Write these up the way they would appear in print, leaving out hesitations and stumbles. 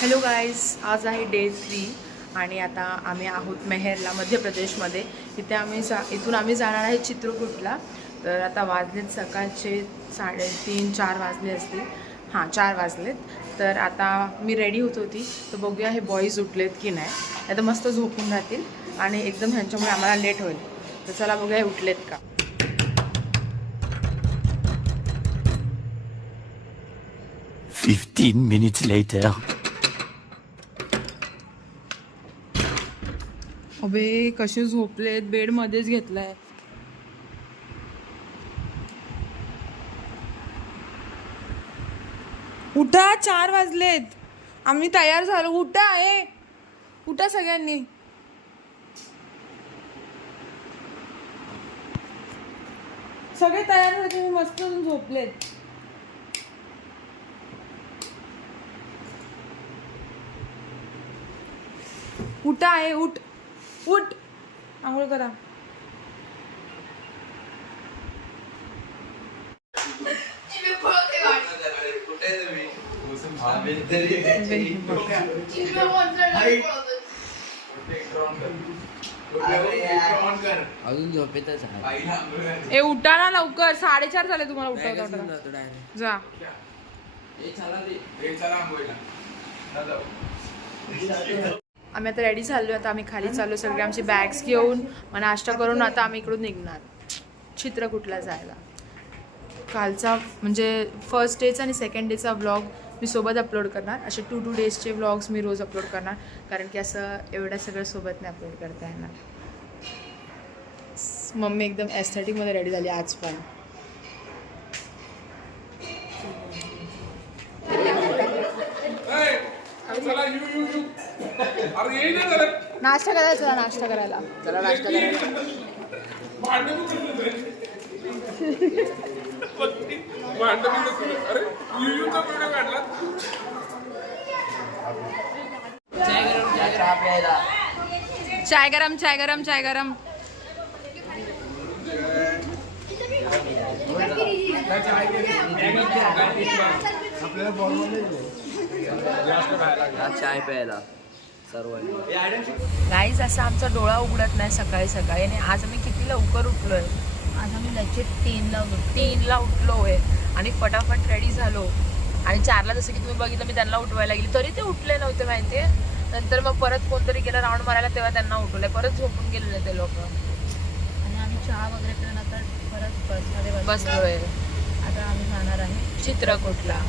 Hello guys, आज आहे day 3 आणि आता आम्ही आहोत मेहरला, मध्य प्रदेशमध्ये. इथून आम्ही जाणार आहे चित्रकूटला. तर आता वाजलेत सकाळचे 3:30-4 वाजले असतील. हां, 4 वाजलेत. तर आता मी रेडी होत होती, तर बघूया हे बॉईज उठलेत की नाही. आता मस्त झोपून राहतील आणि एकदम ह्यांच्यामुळे आम्हाला लेट होईल. तर चला बघूया हे उठलेत का. 15 minutes later. अबे कसे झोपलेत, बेडमध्येच घेतलाय. उठा, 4 वाजलेत. आम्ही तयार झालो. उठा, उठा सगळ्यांनी. सगळे तयार झाले, तुम्ही मस्त झोपलेत. उठा, उठ उठ, आंघोळ करा. अजून झोपेतच आहे. उठा ना लवकर, 4:30 झाले. तुम्हाला उठवता जा. आम्ही आता रेडी झालो. आता आम्ही खाली चाललो, सगळे आमची बॅग्स घेऊन नाश्ता करून आता आम्ही इकडून निघणार चित्रकूटला जायला. कालचा म्हणजे फर्स्ट डेचा आणि सेकंड डेचा व्लॉग मी सोबत अपलोड करणार. असे 2 डेजचे व्लॉग्स मी रोज अपलोड करणार, कारण की असं एवढं सगळं सोबत नाही अपलोड करता येणार. मम्मी एकदम एस्थेटिकमध्ये रेडी झाली आज पण. नाश्ता करायला चला, नाश्ता करायला चला, नाश्ता करायला. चाय गरम, चाय गरम, चाय गरम. चाय प्यायला सर्व गाईज, असा आमचा डोळा उघडत नाही सकाळी सकाळी. आणि आज आम्ही किती लवकर उठलोय. आज आम्ही लगेच 3ला उठलोय आणि फटाफट रेडी झालो. आणि 4ला जसं की तुम्ही बघितलं, मी त्यांना उठवायला गेली तरी ते उठले नव्हते माहितीये. नंतर मग परत कोणतरी गेलं राऊंड मारायला, तेव्हा त्यांना उठवलंय. परत झोपून गेलेले ते लोक. आणि आम्ही चहा वगैरे पिल्यानंतर परत बसमध्ये बसलोय. आता आम्ही जाणार आहे चित्रकूटला.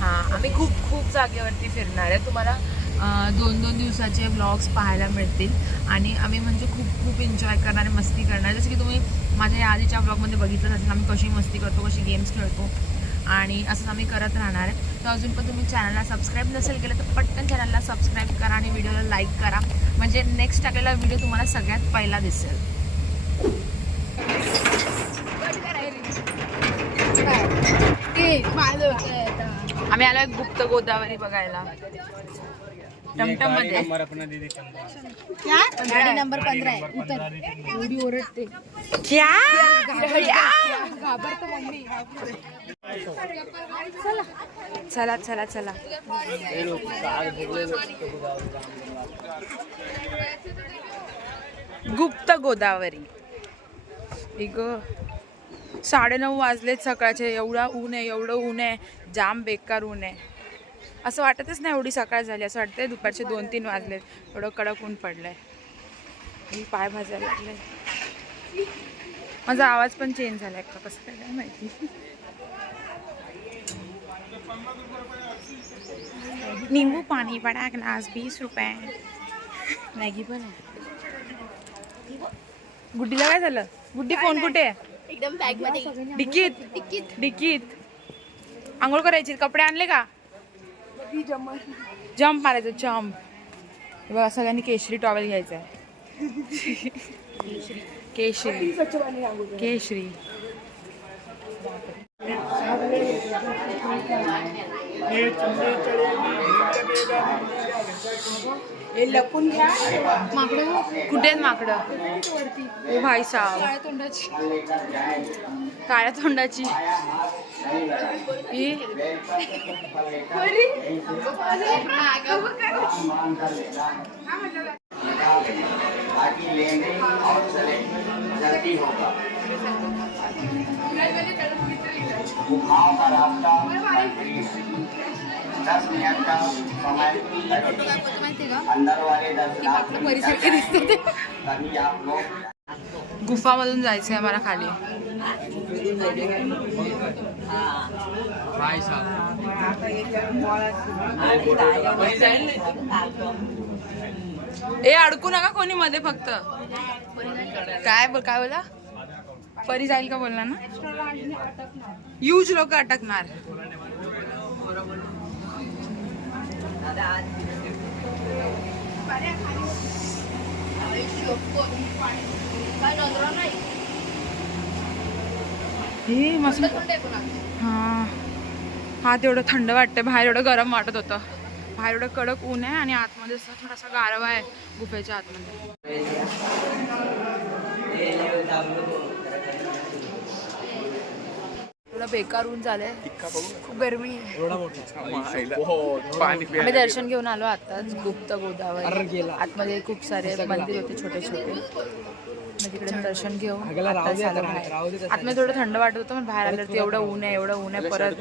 हां, आम्ही खूप जागेवरती फिरणार आहे. तुम्हाला 2 दिवसाचे व्लॉग्स पाहायला मिळतील. आणि आम्ही म्हणजे खूप एन्जॉय करणार आहे, मस्ती करणार. जसं की तुम्ही माझ्या या आधीच्या व्लॉगमध्ये बघितलं असेल, आम्ही कशी मस्ती करतो, कशी गेम्स खेळतो. आणि असंच आम्ही करत राहणार आहे. तर अजून पण तुम्ही चॅनलला सबस्क्राईब नसेल केलं तर पटकन चॅनलला सबस्क्राईब करा आणि व्हिडिओला लाईक करा, म्हणजे नेक्स्ट टाकलेला व्हिडिओ तुम्हाला सगळ्यात पहिला दिसेल. आम्ही आलोय गुप्त गोदावरी बघायला टमटम मध्ये. गाडी नंबर 15 आहे. उतर. एवढी ओरडते. घाबरतो मम्मी. चला चला चला. गुप्त गोदावरी. 9:30 वाजलेत सकाळचे. एवढं ऊन आहे, जाम बेकार ऊन आहे. असं वाटतच नाही एवढी सकाळ झाली. असं वाटतंय दुपारचे 2-3 वाजलेत. एवढं कडक ऊन पडलंय. मी पाय भाजायला लागले. माझा आवाज पण चेंज झालाय का, कसं काय नाही माहिती. निंबू पाणी बडा ग्लास 20 रुपये. मॅगी पण आहे. गुड्डीला काय झालं? गुड्डी फोन कुठे आहे? एकदम बॅग मध्ये. डिकीत. आंघोळ करायची. कपडे आणले का? जम्प मारायचं, जम्प. बघा, सगळ्यांनी केशरी टॉवेल घ्यायचा आहे. केशरी. कुठे आहेत माकडं? ओ भाई साहब. काळ्या तोंडाची ही गुफामधून जायचंय आम्हाला खाली. ए अडकू नका कोणी मध्ये फक्त. काय बोला परी जाईल का बोलला ना. यूज लोक अटकणार. हे मस्त. हा तेवढं थंड वाटतंय. बाहेर एवढं गरम वाटत होतं. बाहेर एवढं कडक ऊन आहे आणि आतमध्ये थोडासा गारवा आहे गुफेच्या आतमध्ये. थोडं बेकार ऊन झालंय. खूप गरमी आहे. आम्ही दर्शन घेऊन आलो आताच गुप्त गोदावरी. आतमध्ये खूप सारे मंदिर होते छोटे छोटे. तिकडे दर्शन घेऊन आतमध्ये थोडं थंड वाटत होतं. पण बाहेर आलं तर एवढं ऊन आहे परत.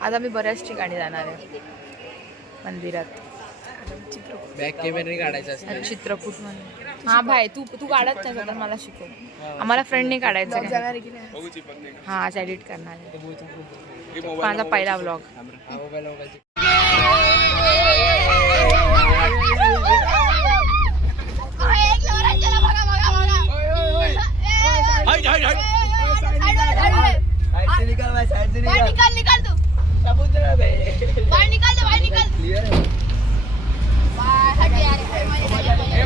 आज आम्ही बऱ्याच ठिकाणी जाणार आहे मंदिरात. चित्रकूट मध्ये. हा भाई तू काढत नाही तर मला शिकव. आम्हाला फ्रेंडने काढायचं. हा आज एडिट करणार आहे. माझा पहिला व्लॉग.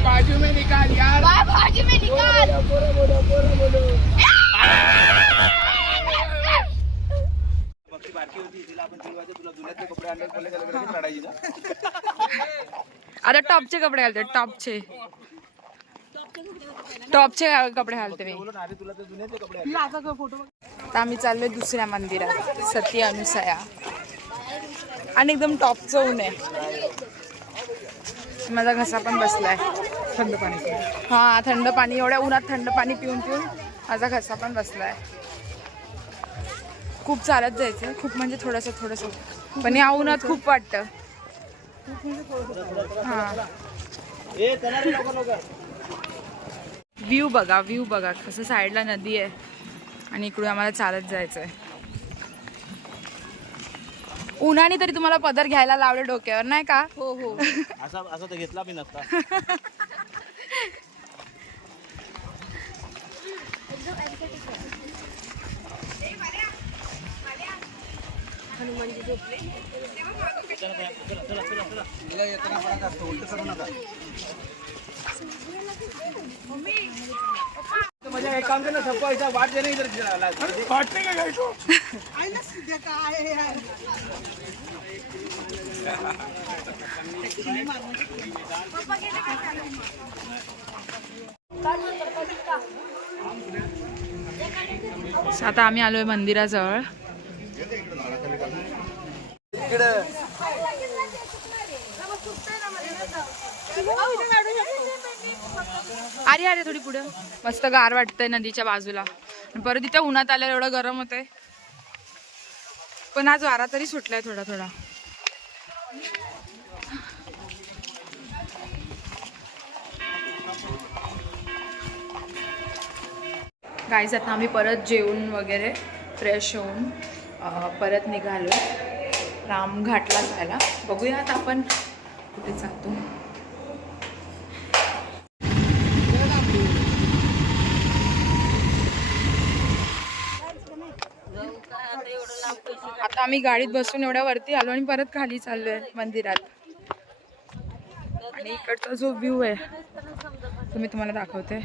बाजू में निकाल यार. बाजू में निकाल. आता टॉपचे कपडे घालते. टॉपचे कपडे घालते मी. आता आम्ही चाललोय दुसऱ्या मंदिरात सती अनुसया. आणि एकदम टॉपचं ऊन आहे. माझा घसा पण बसलाय. थंड पाणी. हा थंड पाणी. एवढ्या उन्हात थंड पाणी पिऊन माझा घसा पण बसलाय. खूप चालत जायचं. खूप म्हणजे थोडंसं पण या उन्हात खूप वाटतं. हा व्ह्यू बघा कसं साईडला नदी आहे आणि इकडून आम्हाला चालत जायचंय. उन्हाने तरी तुम्हाला पदर घ्यायला लावले डोक्यावर नाही का. हो असं तर घेतला मी नसता. एक काम करना सबको ऐसा बांट देना. इधर बांटने का गाइस हो. आईला सीधे का आहे यार. पप्पा गेले का चालू. आता आम्ही आलोय मंदिराजवळ. अरे थोडी पुढं. मस्त गार वाटतंय नदीच्या बाजूला. परत इथे उन्हात आल्यावर एवढं गरम होतंय. पण आज वारा तरी सुटलाय थोडा. गाईज आता आम्ही परत जेवून वगैरे फ्रेश होऊन परत निघालो रामघाटला जायला. बघूया आता आपण कुठे जातो. आता आम्ही गाडीत बसून एवढ्या वरती आलो आणि परत खाली चाललोय मंदिरात. आणि इकडचा जो व्ह्यू आहे तो मी तुम्हाला दाखवते.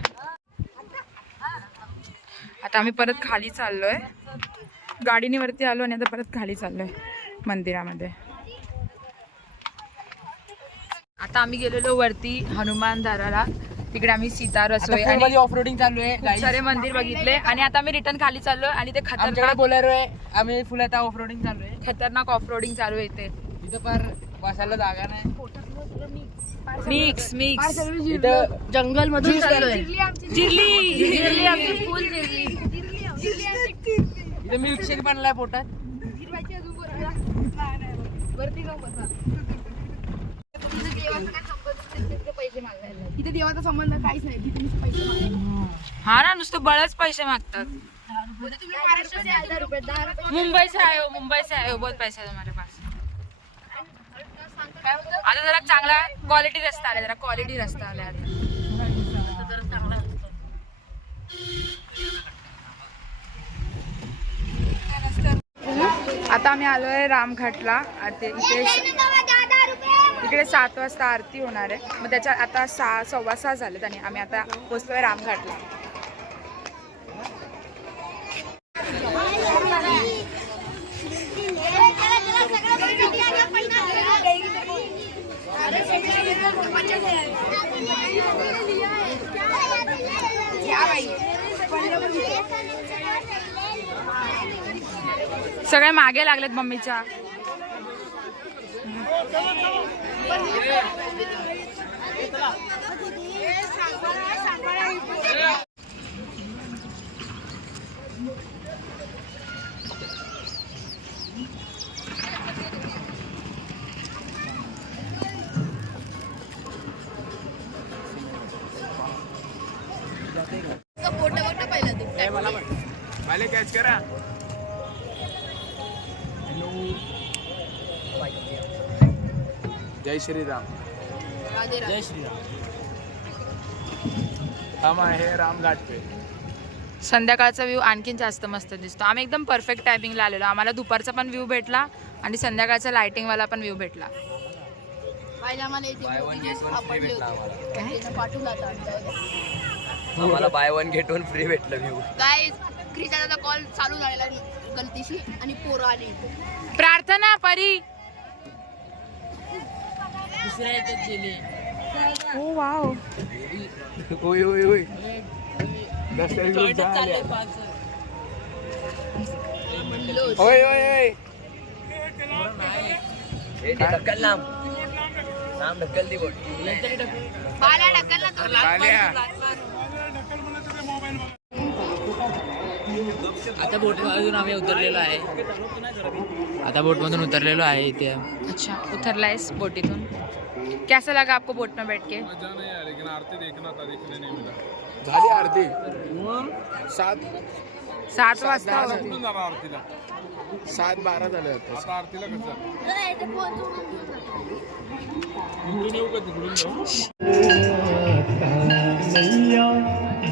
आता आम्ही परत खाली चाललोय. गाडीने वरती आलो आणि आता परत खाली चाललोय मंदिरामध्ये. आता आम्ही गेलेलो वरती हनुमान दाराला तिकडे आम्ही सीता रसोई आणि ऑफ रोडिंग चालू आहे खूप सारे मंदिर बघितले आणि आता आम्ही रिटर्न खाली चाललोय आणि ते आमच्याकडे खतरनाक बोलेरो आहे. आम्ही फुल आता ऑफ रोडिंग चालू आहे. खतरनाक ऑफ रोडिंग चालू आहे इथे. इथं फार बसायला जागा नाही. मिक्स इथं जंगल मधून चाललोय. जिरली आमची फुल जिरली. इथं मिल्कशेक बनलाय पोटात. इथे देवाचा संबंध काहीच नाही. तिथे नुसते पैसे मागायचे. हा ना नुसतं बळच पैसे मागतात. तुम्ही महाराष्ट्र से 10 रुपये 10 रुपये मुंबई से आए हो बहुत पैसा है तुम्हारे पास. आता जरा चांगला क्वालिटी रस्ता आला, जरा क्वालिटी रस्ता आला आता आम्ही आलोय रामघाटला. इकडे 7 वाजता आरती होणार आहे. मग त्याच्या आता 6:15 झालेत आणि आम्ही आता पोहोचलोय रामघाटला. सगळे मागे लागलेत मम्मीच्या. मला कॅच करा. जय श्रीराम. जय श्रीराम. हम आहे रामघाट पे. संध्याकाळचा व्ह्यू आणखीन जास्त मस्त दिसतो. आम्ही एकदम परफेक्ट टायमिंगला आलेलो. आम्हाला दुपारचा पण व्ह्यू भेटला आणि संध्याकाळचा लाइटिंगवाला पण व्ह्यू भेटला. आम्हाला बाय 1 गेट 1 फ्री भेटलं व्ह्यू. गाइस क्रिस्टाचा कॉल चालू झालेला गलतीशी आणि पोरं आली. प्रार्थना परी. दुसऱ्या याच्यात गेली. ओ वाव. ओय ओय ओय. ओय ओय ओय. ढकल नाम ढकल दी बोट. बाला ढकलला तो. आता बोटमधून आम्ही उतरलेलो आहे. इथे. अच्छा उतरलायस बोटीतून. कैसा लगा आपको बोट में बैठ के? झाली आरती. 7 वाजता. 7:12 झाले आता. आरतीला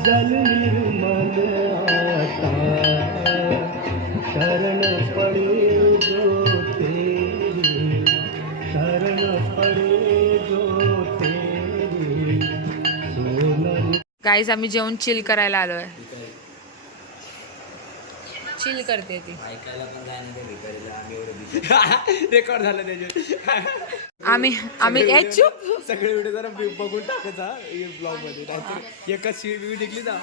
जल निर्मल आता शरण पड़े जो तेरी शरण पड़े जो तेरी सोनल. गाईज आम्ही जेवण चिल करायला आलोय. चिल करते ती. रेकॉर्ड झालं त्याच्यात. आम्ही चुप. सगळे व्हिडिओ जरा बघून टाकायचा ब्लॉग मध्ये. नाहीतर एकाच व्हिडिओ निघली ना.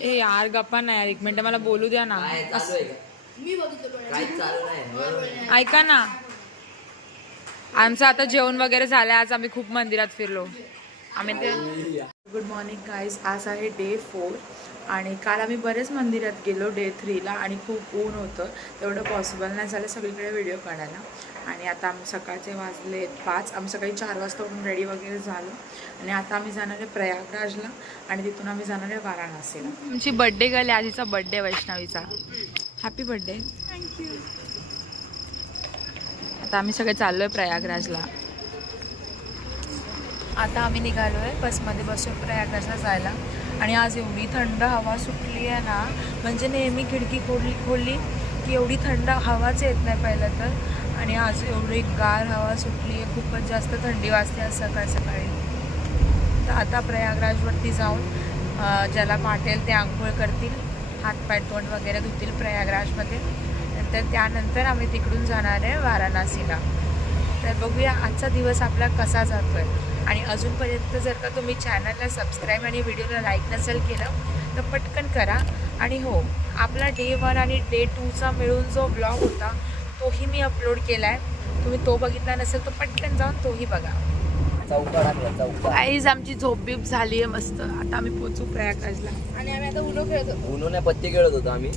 ए यार गप्पा नाही यार. 1 मिनिट मला बोलू द्या ना. ऐका ना. आमचं आता जेवण वगैरे झालं. आज आम्ही खूप मंदिरात फिरलो. आम्ही ते. Good morning guys. आज आहे डे 4 आणि काल आम्ही बरेच मंदिरात गेलो डे 3ला आणि खूप ऊन होतं. तेवढं पॉसिबल नाही झालं सगळीकडे व्हिडिओ काढायला. आणि आता आम्ही सकाळचे वाजले 5. आम्ही सकाळी 4 वाजता उठून रेडी वगैरे झालो आणि आता आम्ही जाणार आहे प्रयागराजला आणि तिथून आम्ही जाणार आहे वाराणसीला. आमची बड्डे गर्ल आहे. आजीचा बड्डे वैष्णवीचा. Happy birthday. थँक्यू. आता आम्ही सगळे चाललो आहे प्रयागराजला. आता आम्ही निघालो आहे बसमध्ये बसून प्रयागराजला जायला. आणि आज एवढी थंड हवा सुटली आहे ना. म्हणजे नेहमी खिडकी खोलली की एवढी थंड हवाच येत नाही पहिलं तर. आणि आज एवढी गार हवा सुटली आहे. खूपच जास्त थंडी वाजते आज सकाळी. तर आता प्रयागराजवरती जाऊन ज्याला पाठेल ते आंघोळ करतील. हातपाय तोंड वगैरे धुतील प्रयागराजमध्ये. नंतर त्यानंतर आम्ही तिकडून जाणार आहे वाराणसीला. तर बघूया आजचा दिवस आपला कसा जातोय. आणि अजूनपर्यंत जर का तुम्ही चॅनलला सबस्क्राईब आणि व्हिडिओला लाईक नसेल केलं तर पटकन करा. आणि हो, आपला Day 1 आणि Day 2चा मिळून जो ब्लॉग होता तोही मी अपलोड केला आहे. तुम्ही तो बघितला नसेल तर पटकन जाऊन तोही बघा. चौका टाकला चौका. आईज आमची झोप बीप झाली आहे मस्त. आता आम्ही पोचू प्रयागराजला. आणि आम्ही आता उडो खेळत होतो. उन्होंने पत्ते खेळत होतो आम्ही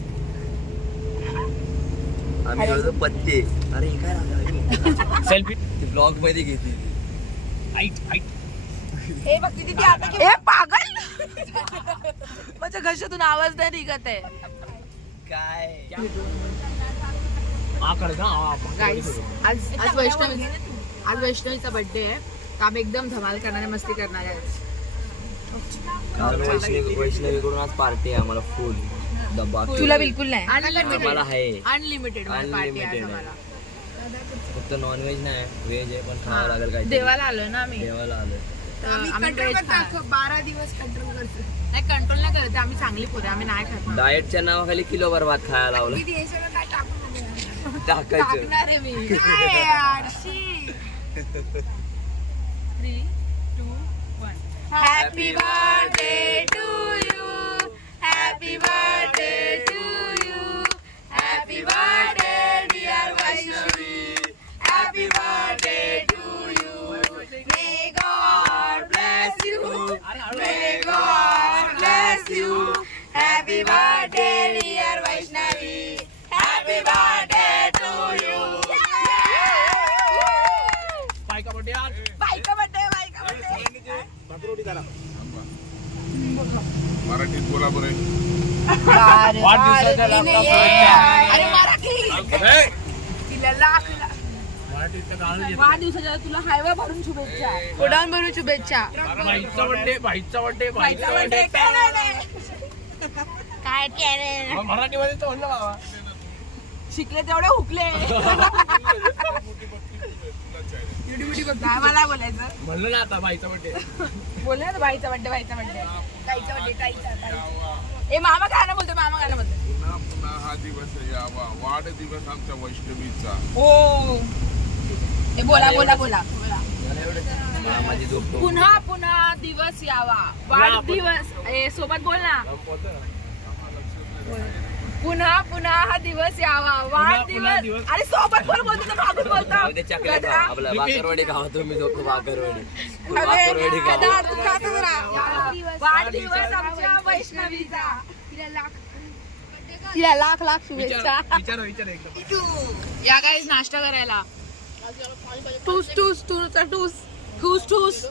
खेळत होतो पत्ते. अरे हे काय राहणार सेल्फी ब्लॉग मध्ये घेतली. हे बघ किती ती आता ए पागल माझ्या घशातून आवाज नाही निघत आहे. काय गाईस आज वैष्णवीचा बर्थडे आहे. तर आम्ही एकदम धमाल करणारे मस्ती करणार आहे. वैष्णवीकडून आज पार्टी आहे आम्हाला फुल डब्बा. तुला बिलकुल नाही. आम्हाला आहे अनलिमिटेड पार्टी आहे Unlimited आम्हाला. फक्त नॉनव्हेज नाही व्हेज आहे पण खावं लागेल काय देवाला आलोय ना आम्ही. देवाला आलोय. तर आम्ही आम्ही कंट्रोल veg खाणार. करतो 12 दिवस कंट्रोल करतो. नाही कंट्रोल नाही करत आम्ही. चांगली पोरं आम्ही नाही खात. डाएटच्या नावाखाली किलोभर भात खायला लावलं. किती हे सगळं काय टाकून दिलं? टाकायचं. टाकणार आहे मी. काय यार, शी. 3, 2, 1. Happy birthday to you. Happy birthday to you. Happy birthday dear Vaishnavi. Happy birthday to you. May God bless you. May God bless you. Happy birthday dear Vaishnavi. Happy birthday to you. बायका birthday आज. बायका birthday, बायका birthday. मराठीत बोला बरं. वाढदिवसाच्या लाख लाख अरे मराठी. तिला लाख वाढदिवसाच्या तुला हायवे भरून शुभेच्छा. गोडाऊन भरून शुभेच्छा. भाईचा बर्थडे भाईचा बर्थडे भाईचा बर्थडे बर्थडे. काय नाही. काय केलं? मराठीमध्ये तर म्हणलं बाबा. शिकले तेवढे हुकले. काय मला बोलायचं? म्हणलं ना आता भाईचा बर्थडे. बोलले ना बाईचा बर्थडे, बाईचा बर्थडे, ताईचा बर्थडे, ताईचा. ए मामा काय ना बोलतो, मामा काय ना बोलतो. पुन्हा पुन्हा हा दिवस यावा. वाढदिवस आमच्या वैष्णवीचा. हो. ए बोला बोला बोला बोला. माझी झोप. पुन्हा पुन्हा दिवस यावा. वाढदिवस. ए सोबत बोल ना. पुन्हा पुन्हा हा दिवस यावा. वाढदिवस. अरे सोबत बोल बोलतो तर मागून बोलतो. उद्या चॉकलेट खा. आपलं बाकरवडी खावा तुम्ही झोपतो बाकरवडी. अरे, बाकरवडी दादा, खावा. तू खातो जरा. वाढदिवस आमच्या वैष्णवीचा. तिला लाख लाख शुभेच्छा. विचार एकदम. या गाईज नाश्ता करायला. ठूस ठूस ठूस ठूस ठूस ठूस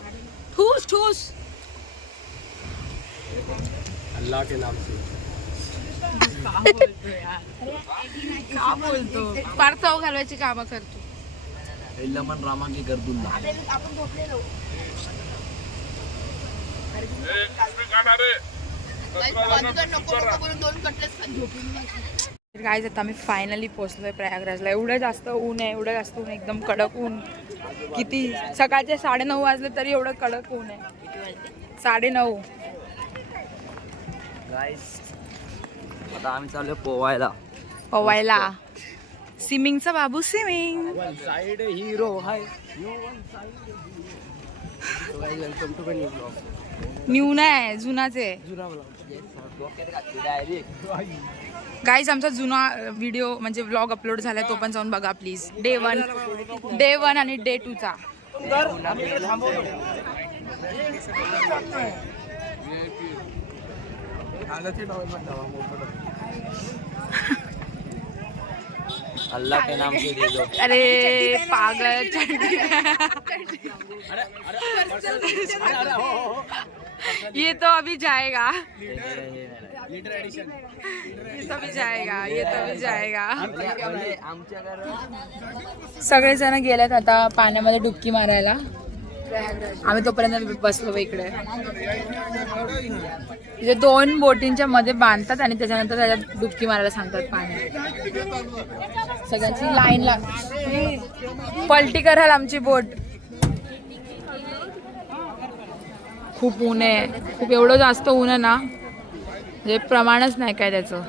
ठूस ठूस. अल्लाह के नाम से. का बोलतो? फार चव घालवायची कामं करतो. लमन रामा की गर्दुल्ला. आपण झोपलेलो. नको नको बोलून 2 कटलेट्स खाऊन झोपून. गाईज आता आम्ही फायनली पोहोचलोय प्रयागराजला. एवढं जास्त ऊन आहे, एवढं जास्त ऊन, एकदम कडक ऊन. किती सकाळचे 9:30 वाजले तरी एवढं कडक ऊन आहे. 9:30. गाईस आता आम्ही चाललो पोवायला. पवायला. स्विमिंगचा बाबू swimming. One side hero hi. Welcome to new vlog. New नाही, जुनाच आहे. जुना ब्लॉग. गाईज आमचा जुना व्हिडिओ म्हणजे व्लॉग अपलोड झालाय, तो पण जाऊन बघा प्लीज. Day 1 आणि Day 2चा. अल्लाह के नाम से दे दो. अरे पागल. ये तो अभी जाएगा. ये तो अभी जाएगा. ये तो अभी जाएगा. आमच्या घरात सगळेजण गेलेत आता पाण्यामध्ये डुबकी मारायला. आम्ही तोपर्यंत बसलो इकडे. इथे 2 बोटींच्या मध्ये बांधतात आणि त्याच्यानंतर त्याच्यात डुबकी मारायला सांगतात पाण्यात. सगळ्यांची लाईन लाग. पलटी कराल आमची बोट. खूप ऊन आहे. खूप एवढं जास्त ऊन आहे ना, म्हणजे प्रमाणच नाही काय त्याचं.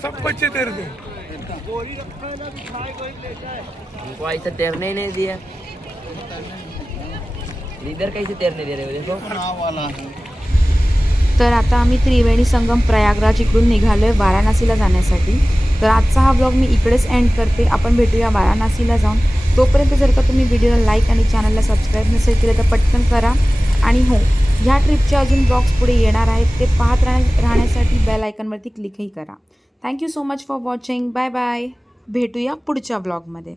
सब बच्चे तेरे थे हमको ऐसा तैरने ही नहीं दिया लीडर कैसे तैरने दे रहे हो देखो तर आता आम्ही त्रिवेणी संगम प्रयागराज इकडून निघालोय वाराणसीला जाण्यासाठी. तर आजचा हा ब्लॉग मी इकडेच एंड करते. आपण भेटूया वाराणसीला जाऊन. तोपर्यंत जर का तुम्ही व्हिडिओला लाईक आणि चॅनलला सबस्क्राईब नसेल केलं तर पटकन करा. आणि हो, ह्या ट्रिपचे अजून ब्लॉग्स पुढे येणार आहेत ते पाहत राहण्यासाठी बेल आयकॉनवरती क्लिकही करा. Thank you so much for watching. Bye bye. भेटूया पुढच्या ब्लॉगमध्ये.